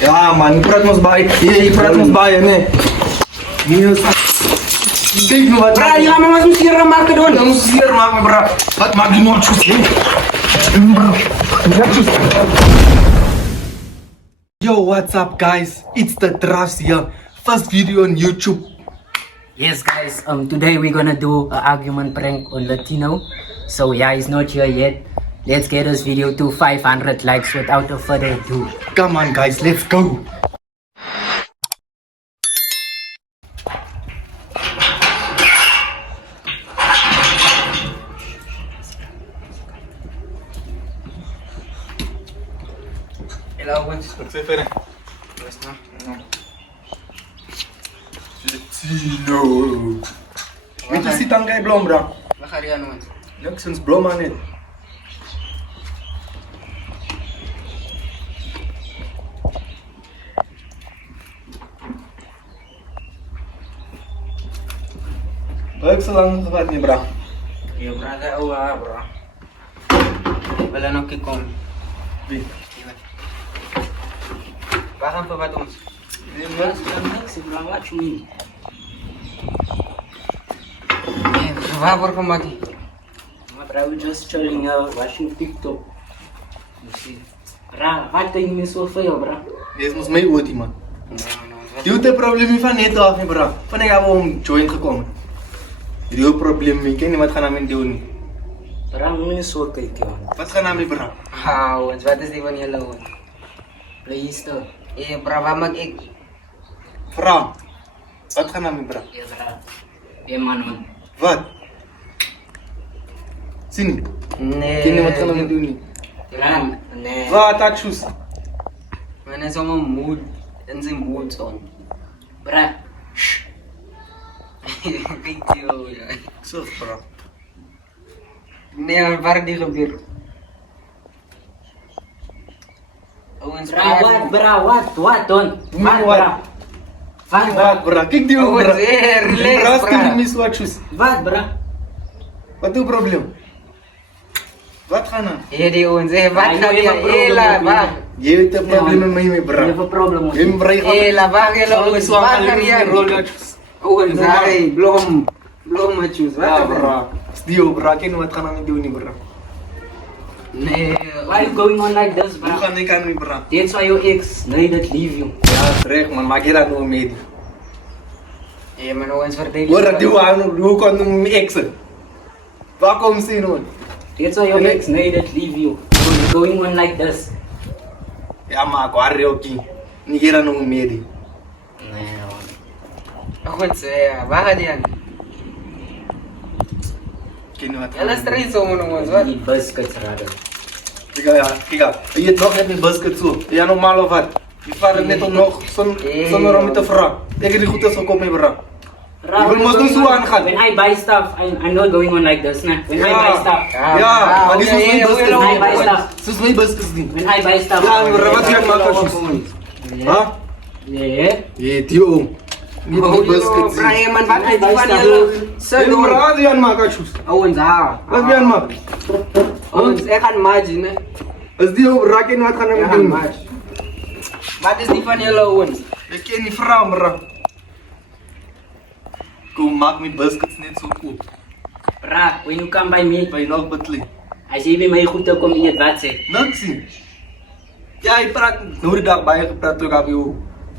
Ja man, je praat ons bij. Je praat ons bij, nee. Niels. Kijk me wat. Bra, ja, maar masuk sirah maken Dan doen. moest je hier maken, bro. Wat maak je nou tjus, hè? Bro. Yo, what's up, guys? It's the Drafts here. First video on YouTube. Yes, guys. Today we're gonna do an argument prank on Latino. So yeah, he's not here yet. Let's get this video to 500 likes without a further ado. Come on, guys, let's go. Hello, what's Wat zeg je? Latino. Weet je, zit aan kijk blom, bro. Wat ga je aan doen? Niks sinds blom aan het. Leuk zo lang gewacht niet, bro. Yo, brother, bro. Wala nang kikom. Wie? Waar gaan we wat ons? Watch me. Waar word ik mati? Bro, we just chilling out, watching TikTok. You see. Bra, wat denk je zo veel, bra? Deze moest mij ooit, man. Je hebt een probleem van net af, bro. Van ik heb om join gekomen. Je hebt een probleem, ik ken niet wat gaan we doen. Bra, moet je zo kijken, man. Wat gaan we, bro? Wat is die van je loon? Please, toch? Bra, wat mag ik? Vrouw. Wat gaan we, bro? Ja, bra. Ja, man. Wat? Zie niet. Nee. Ken je wat gaan we doen? Bra, nee. Wat, acties? Man is allemaal moed. In zijn moed, zo. Bra. Shh. Kijk, joh. Zeg, bro. Nee, waar die gebeurt? Bra, wat dan? Wat, bro? Kijk die ook, bro. Relax, Bro, stil bra. mis wat, acties. Wat, bra? Wat is het probleem? Wat gaan we? Ja, die ons, wat gaat je? Hela, waar? Je hebt een probleem met mij, bro. Je hebt een probleem, Je hebt een probleem. Hela, waar je ons? Waar ga je? Ons, hey, blom, bloemetjes, Ja, wat? bro. Stil, bro. Ken je wat gaan we doen, bro? Nee, why you going on like this, Hoe bro? gaan ik aan nu, bro? That's why your ex made it leave you. Ja, terecht, man. Maak je dat nou mee? Ja, maar nou eens verdedig. Hoor, die hoe kan je mijn exen? Waar komen ze nou? That's why your ex made it leave you. So you're going on like this. Ja, maar ik waar je ook niet. Niet hier aan mijn mee. Nee, man. Goed, waar gaat die aan? Ken je wat? Ja, laat erin zo, man, ons, wat? Die biscuits raden. Kijk, je hebt nog net een basket zo. Ja, normaal of wat? Je vader net om nog zonder om te vragen. Ik heb die goed als gekomen, bro. Je wil ons niet zo aangaan. When I buy stuff, I'm not going on like this, nah. When I buy stuff. Ja, maar die is mijn basket. When I buy stuff. Dit is mijn basket niet. When I buy stuff. Ja, bro, wat jij maakt als je Ja. Ja. Je, die oom. Niet die basket. Brian, man, wat is die van je? Je moet raden aan maken als je. Owens, Wat ben je aan maken? Owens, ik ga imagine, hè. Als die oom raak je wat gaan we doen? Wat is die van je, Owens? Ik ken die vrouw, bro. Kom, maak mijn baskets net zo goed. Bra, when you come by me, Bij nog betling. als je bij mij goed te komen in het wat zegt. Niks zien. Ja, je praat. Nou die dag bij je gepraat, terug heb je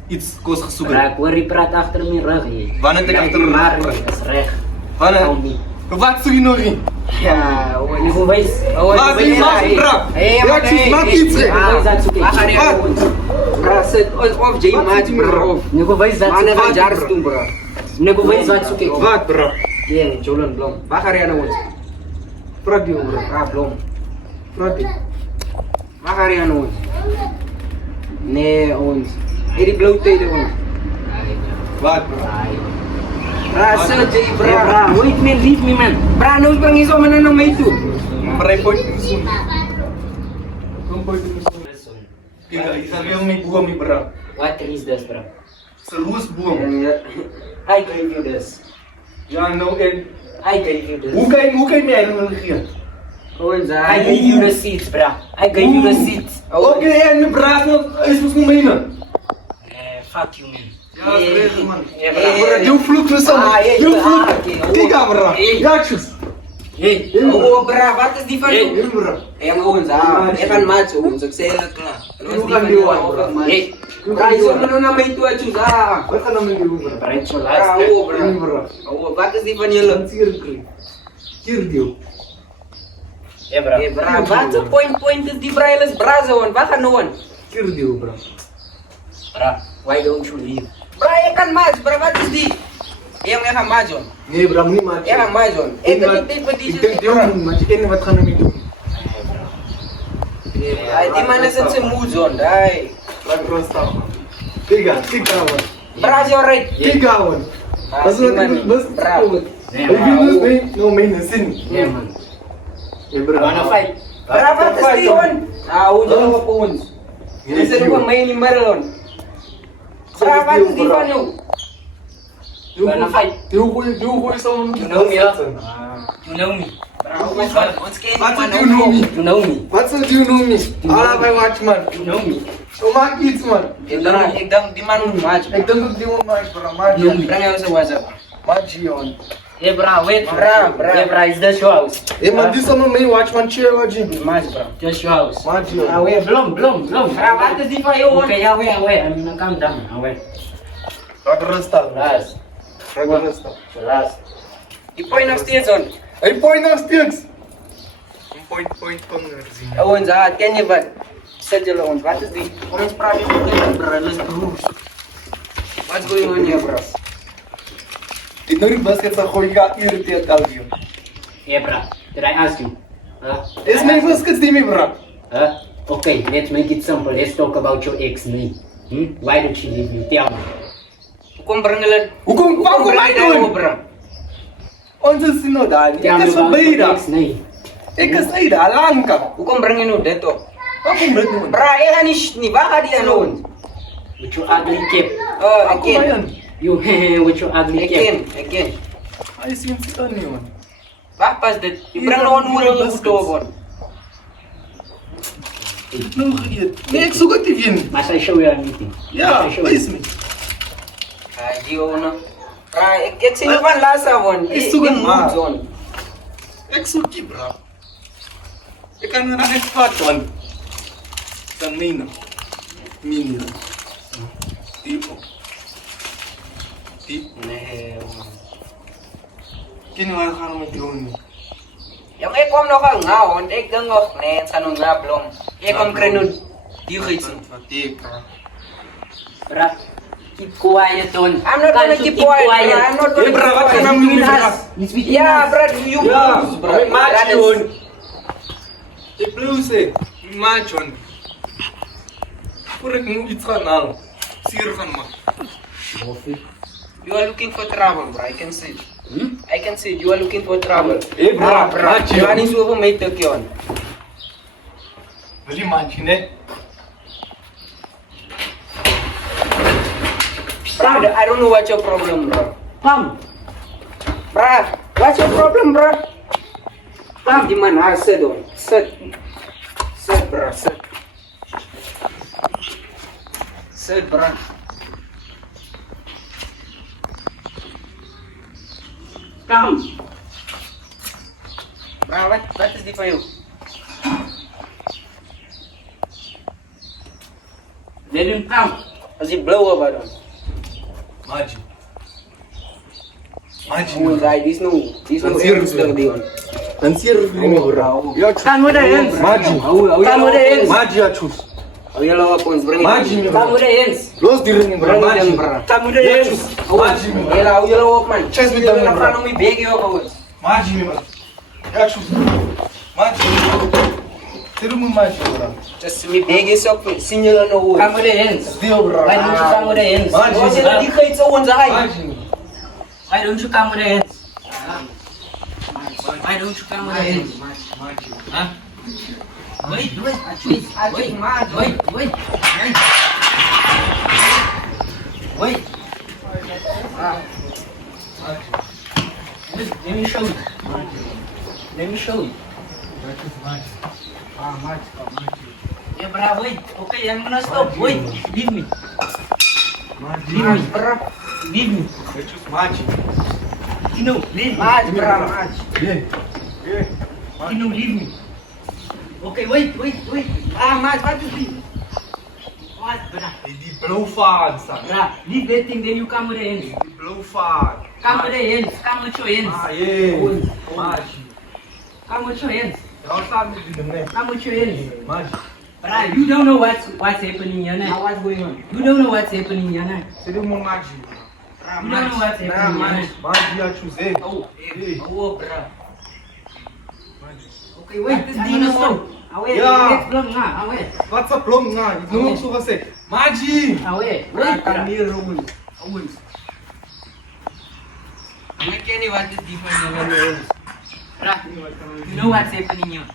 iets kost gezoeken. Bra, ik hoor je praat achter mijn rug, hè. Wanneer ik achter mijn Maar, rug dat is recht. Wanneer? Wat zoek je nog in? Ja, Owens, ik wijs. Wat is dat, bra? Ja, tjus, maak iets, hè. Owens, dat zoek ik. Wat? Bra, zet ons of Jay Maat, bro. Ik wijs dat zoek ik. Wat, Jars bro? doen, bro. Ik wijs wat zoek ik. Wat, bro? Ja, Jolan Blom. Waar ga je aan, Owens? Praat die, bro. Ah, Blom. Praat die. Waar ga je aan, Owens? Nee, Owens. Hey, die blootheden, Owens. Wat, bro? Bra, zet Jay, bra. Wait, man, leave me, man. Bra, nou sprang je zo naar mij toe. Maar je pode persoon. Kom, pode persoon. Kijk, je sabi yung may buwang, bro. What is this, bro? Sa ruas buwang. I gave you this. Ja, nou, en I gave you this. hoe kan je mij eigenlijk geven? I gave you the seats, bruh. I gave you the seats. Okay, en braas is mos nou myne. Fuck you, man. Ja, reg man. Bra. Jy vloek vir sommer. Jy vloek. Diga bra. Ja, tjus. Hey, Bra, wat is die van jou? Jy bra. Ons, ek gaan match ons, ek sê hulle klaar. Hoe gaan die one, bra? hey, Bra, jy sê nou na my toe, Achus. Wat gaan nou met jou bra? Bra, it's your Bra, last Jy bra. wat is die van julle? Dan seer kry. Hier die. Yeah, bra. Bra, wat se point is die bra, hulle is bra zo, wat gaan nou aan? Hier die bra. Bra, why don't you leave? Bra, ek kan match, bra, wat is die? Ek gaan match on. Nee bra, moenie maar. Ek gaan match on. Ek het die petitie. Ek dink jy moet, maar jy ken nie wat gaan nou met doen. Die man is in sy mood on, daai. Laat bro staan. Diga, man. Bra, is alright. Diga man. As die wat man, ek bus bra. kom. Nee, Ek bra. wil dus no myne sin. Yeah, man. Jy bra. Wanna fight? Bra, wat is die on? Hoe julle op ons? Dis er ook my in die middel on. Bra, wat is die van jou? Wanna fight? Jy gooi saam. You know me, huh? You know me. Bra, ons ken Wat man. do you know me? You know me. Wat sou you know me? Ala by watch man. You know me. So maak iets man. Ek dink die man moet match. Ek dink ook die man maak bra, maak You jy. Bring jou se WhatsApp. Maak jy on. Hey, bra, wait. Bra. Hey, bra, it's just your house. Hey man, dis sommer my watch man cheer wat jy. Match, bra. Just your house. Maak jy. Away, blom. Bra, wat is die van jou on? Okay, away. I'm gonna calm down. Away. Laat rust aan. Relax. Laat rust aan. Relax. Die point nog steeds on. Hy point nog steeds. Point van sien. Ons, ken jy wat? Sit julle ons, wat is die? Kom ons praat hier met bro, hulle is broers. What's going on here, bro? Die nou die basket sal gooi ka irriteerd al die. Hey, bra, did I ask you? Huh? Is my basket nie meer bra. Huh? Okay, let's make it simple. Let's talk about your ex, me. Why did she leave you? Tell me. Hoekom bring hulle? Hoekom kom my doen? bro? Ons is nou daar. Tell Ek me is about verby your daar. ex, nee. Ek is uit daar lank. Hoekom bring jy nou dit op? Wat kom dit nou? Bro, ek gaan nie, wat gaan die aan ons? With your ugly cap. Ek ken. You with your ugly cap. Ek ken. Hy sien dit dan nie man. Wat pas dit? Jy bring nou hoe hulle moet op. Nou geëet. Nee, ek soek dit weer nie. Must I show you anything? Ja, Must I show you? wys my. Die ono. Bro, ek sien van laas avond. Ek soek het maar. on. Ek soek die bra. Ek kan na net vat man. Dan myne. Myne. Tipo. Nee. Kini waar gaan met doen nie. Yang ek kom nog ang nga, want ek dink of nee, sa nung nga blom. Ek kom kry nu die gids. Fatigue bra. Bra, keep quiet on. I'm not gonna keep quiet. Bro. I'm not gonna Hey, bro, keep wat quiet. gaan nou doen, bro? It's between Yeah, us. bro, you lose, bro. Match That is- yun. Ik blue sê, match yun. Voordat ik iets gaan halen. Sier gaan maken. You are looking for trouble, bro. I can see. I can see you are looking for trouble. Hey, bro, match You are yun. niet zo van mij te kiezen. Wil je match ne? Bro, I don't know what's your problem, bro. Come. Bro, what's your problem, bro? Come, di mana? Sit on. Sit. Sit, bro. Sit. Sit, bro. Come. Bro, what is die van jou? Let him come. As die blauwe wat dan? Match. Match. Hoe is hij? Die is nou Zeer ernstig, goed. die man. Dan sier bro. Ja, Come with the hands. match. Come with the hands. Match ja choose. Hou jullie op ons, bring Match it. me Come bro. with the hands. Los die ring bro. Bring Match. them, bro. Come with the Ja hands. choose. Match me bro. Jullie hou jullie op, man. Chase with them, Jullie bro. gaan om je bek op ons. Match me bro. Ja choose. Match. Sier moet match bro. Just mijn bek is op, zien jullie nou hoe. Come with the hands. Deal bro. Why don't you come with the hands? Match. Als jullie die geeft zo ons aan. Match me. Why don't you come with the hands? Why don't you come with the hands? Huh? Wait. Wait. Let me show you. Yeah, bra, wait. Okay, I'm gonna stop. Wait, leave me. Leave me, bra. leave me. Tino, leave me. Match, bra, match. Tino, leave me. Okay, wait. Match, what is it? What, bra? Die blauwvaart, son. Bra, leave that thing, then you come with the hands. Die blauwvaart. Come with the hands. Come with your hands. Yeah. Maji. Come with your hands. Ja, staan met die nee. Come with your hands. Maji. Bra, you don't know what's happening here Now now. what's going on? You don't know what's happening here now. Ze doen maar maji. You don't know what's happening here now. Maji ja choose. Oh, Hey. oh, bra. Maji. Okay, wait. This I'm Dino gonna stop. one. Away, Ja. Let's blow now. Away. Wat sa plom nga? Ik noem hem zo gezegd. Maji. Away. Bra, Wait, come bra. here, Rowan. Owens. Kenny, what is different? Bra, you know what's happening here.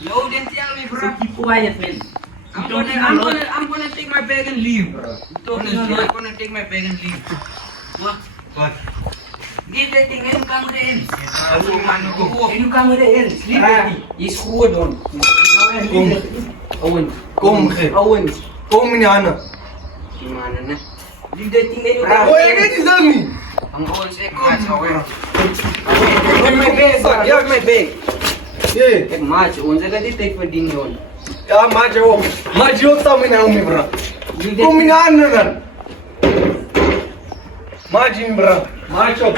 No, then tell me, So bro. keep quiet, man. I'm You talking a gonna, lot. I'm gonna take my bag and leave, bro. talking a Honestly, lot. I'm gonna take my bag and leave. What? Wat? Leave that thing and come with the ends. Hallo man, kom. And you come with the ends. Leave that thing. He's goed, man. Kom. Owens. Kom, ge. Owens. Kom in Hanna. Gimana na? Leave that thing and you Bra, come Oh, with je the weet ends. niet dat niet. Ang Owens, match, away. Take my bag, bro. Take my bag. Yeah. Take match. Owens, I got to take for dinner, man. Ja, maji ook. Maji ook samen in Hanna, bro. Leave that Kom in thing. Hanna dan. Maji, bro. Maji ook.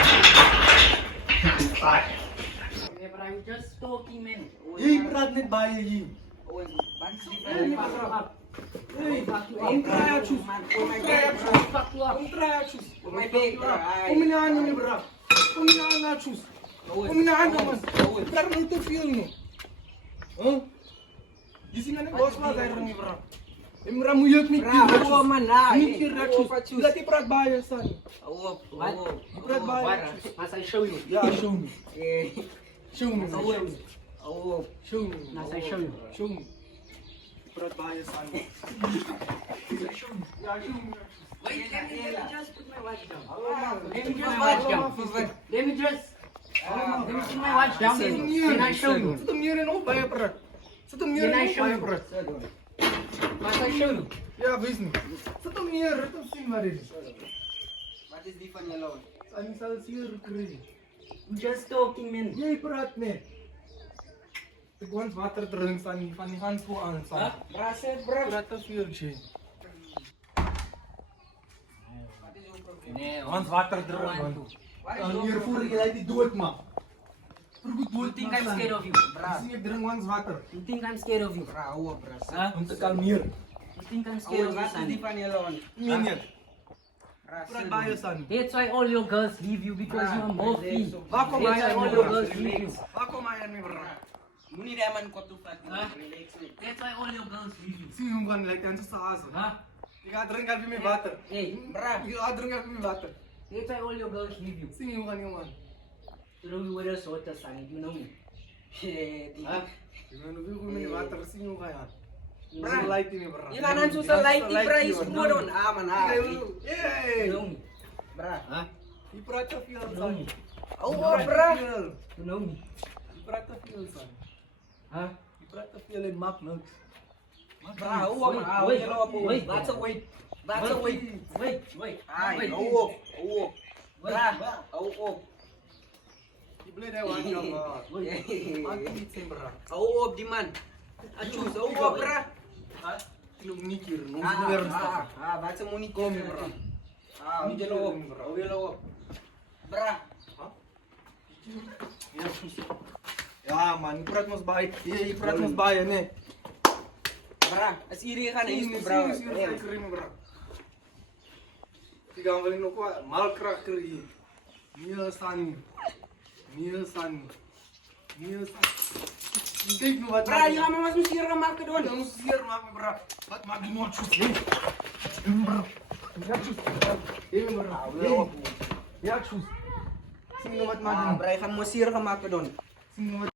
Yeah, but I'm just talking, man. Je praat niet bij je hier. Owens, back to Hey, the fuck you up. Hey, Fuck you kom up. traatjes. Put my Kom bag, bro. traatjes. Fuck you up. Kom traatjes. Put my bag, bro. Kom in Hanna, bro. Kom in Hanna, tjus. Kom in Hanna, man. Owens. Praat niet te veel, man. Huh? Je ziet me niet los wat hij er niet, bro. Imra moet je ook niet Bra, raatjes. oh, man, nah. Niet Eh, keer oh, raatjes. fatsoes. Laat die praat bij je staan. Oh, What? oh. Je praat bij je. Must I show you? Ja, show me. Eh, Show me. oh, oh. Show me. Must I show you? Show me. Je praat bij je staan. Ja, show me. Wait, let me just put my watch down. Let Let me just my watch watch down. down. Let me just. Let me put my watch down. Then I show you. Zet hem hier in op bij je praat. Zet hem hier Then I in op show bij je you. praat. Must I show you? Ja, wees niet. Zet hem hier. Rit hem zien waar hij is. Wat is die van je loon? Hij zal het hier krijgen. You just talking, man. Jij praat niet. Ik want water drinken van die handschoen aan. Huh? Bra, zeg, bro. Praat te veel, Jay. Wat is jouw probleem? Nee, Want water drinken. Wat is Dan jouw hier probleem? voor je lijkt die dood, man. Voor je You dood, think I'm scared of you? Bra, Zie je drink ons water. You think I'm scared of you? bra, hoe, bra. Huh? Om te kalmeren. You think I'm scared of Owens, you, wat is die son? van je loon? Nee, niet. Bra, Praat bij je, son. That's why all your girls leave you because Bra, you're morphine. Waar kom That's hij why all aan, your bro? girls leave you. Waar kom hij aan, bro? Moet niet helemaal kort toe vatten. Huh? Relax, man. That's why all your girls leave you. Zie hem gaan, lijkt aan zijn hazen. Huh? Je gaat drinken even met water. Hey, Bra, Je gaat drinken even met water. that's why all your girls leave you. Zie hem gaan, jongen. You know you were a sort of son, you know me. shit. Huh? Je bent nog veel met water, zie hem gaan. Bra. Bro, lijkt niet, bro. Je gaat aan zo'n light, die bra is goed, man. Ah, man, ah. You Hey! know me. Bra. Huh? Je praat te veel, You know me. son. Oh, bra. You know me. Je praat te veel, son. Huh? Je praat te veel en maakt niks. Bra, hoe, man. Ah, Wait, je lopen. wait. That's a wait. That's a wait. Wait. Ai, Wait. hou op, hou op. Bra, hou op. Je blijft hij wachten, man. Maak niet zijn, bro. Hou op, die man. Achus, hou op, bra. Ik loop niet hier, nog niet meer stappen. Wat ze moet niet Kom, komen, bro. Ah, Niet niet doen, op, bro. hou je op. Bra. Ja, sus. Ja, man, je praat ons bij. Je praat ons bij, nee. Bra, als hier gaan is Nee, bra. zie je, ik krijg bro. Die gaan we nog wat malkracht krijgen. Niet staan. Niet staan. Niet staan. Kijk nu wat. Bra, je gaat me maar eens hier gaan maken Dan doen. moet je hier maken, bro. Wat maak je nou, sus? Bro. Ja, sus. Hé, bro. Ja, sus. Zie je wat maak je Ah, nou? bra, je gaat me hier gaan maken doen. Zie je wat